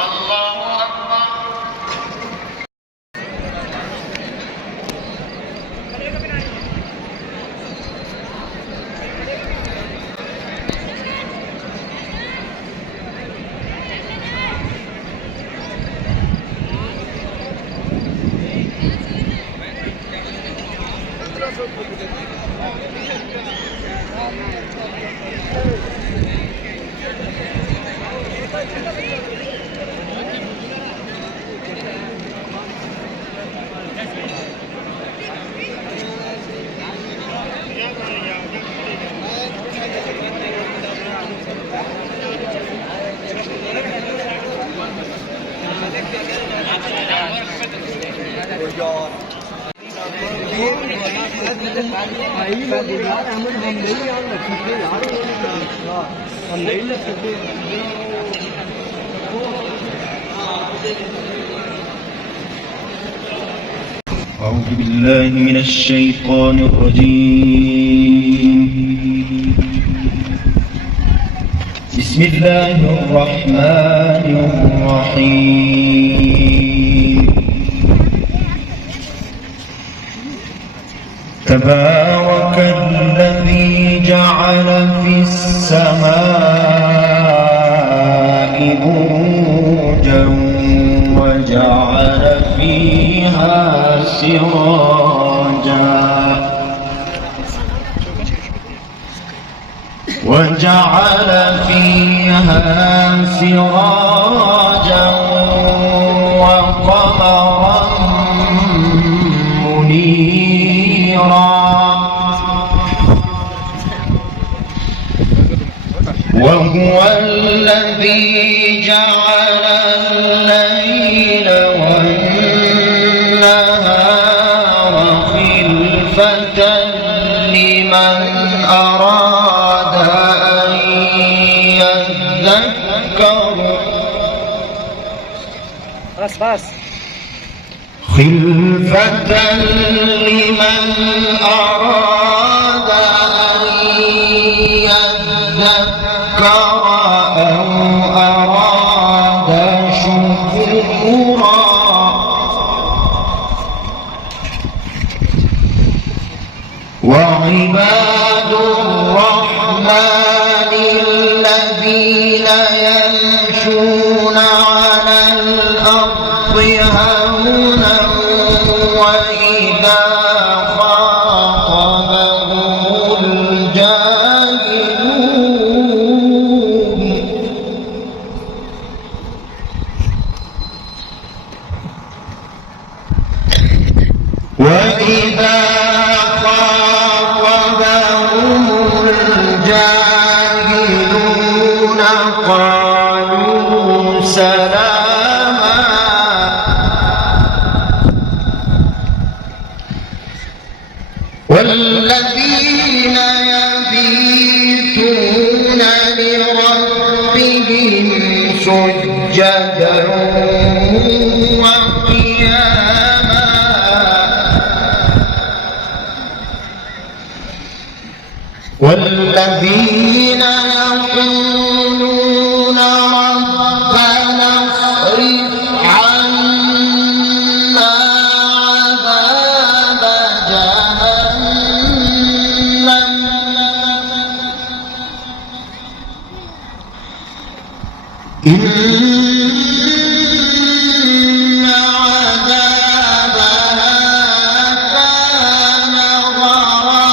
الله أكبر. أعوذ بالله من الشيطان الرجيم. بسم الله الرحمن الرحيم. تبارك الذي جعل في السماء بروجا وجعل فيها سراجا وقمرا منيرا وهو الذي جعل الليل والنهار خلفة لمن أراد أن يذكر خلفة لمن أراد أن يذكر أو أراد شكورا وعباد الرحمن الذين يمشون على الأرض هونا وإذا خاطبهم الجاهلون قالوا سلاما والذين يبيتون لربهم سجدا وقياما والذين يقولون ربنا اصرف عنا عذاب جهنم إن عذابها كان غراما